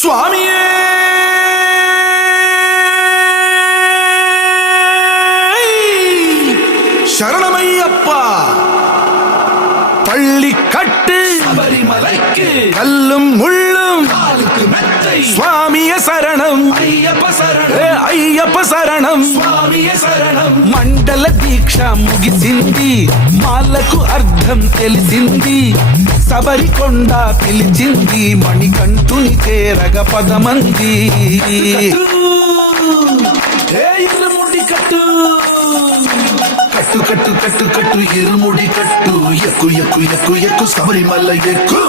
சுவாமியே சரணமையப்பா. பள்ளி கட்டு சபரிமலைக்கு கல்லும் முள்ளும் சுவாமிய சரணம் ஐயப்ப சரணம் స్వామియే శరణం. మండల దీక్ష ముగిసింది, మాలకు అర్థం తెలిసింది, సబరికొండ పిలిచింది, మణికంఠుని చేరగ పదమంది. ఇరుముడి కట్టు కట్టు కట్టు కట్టు కట్టు ఇరుముడి కట్టు, ఎక్కు ఎక్కు ఎక్కు ఎక్కు శబరిమల ఎక్కు.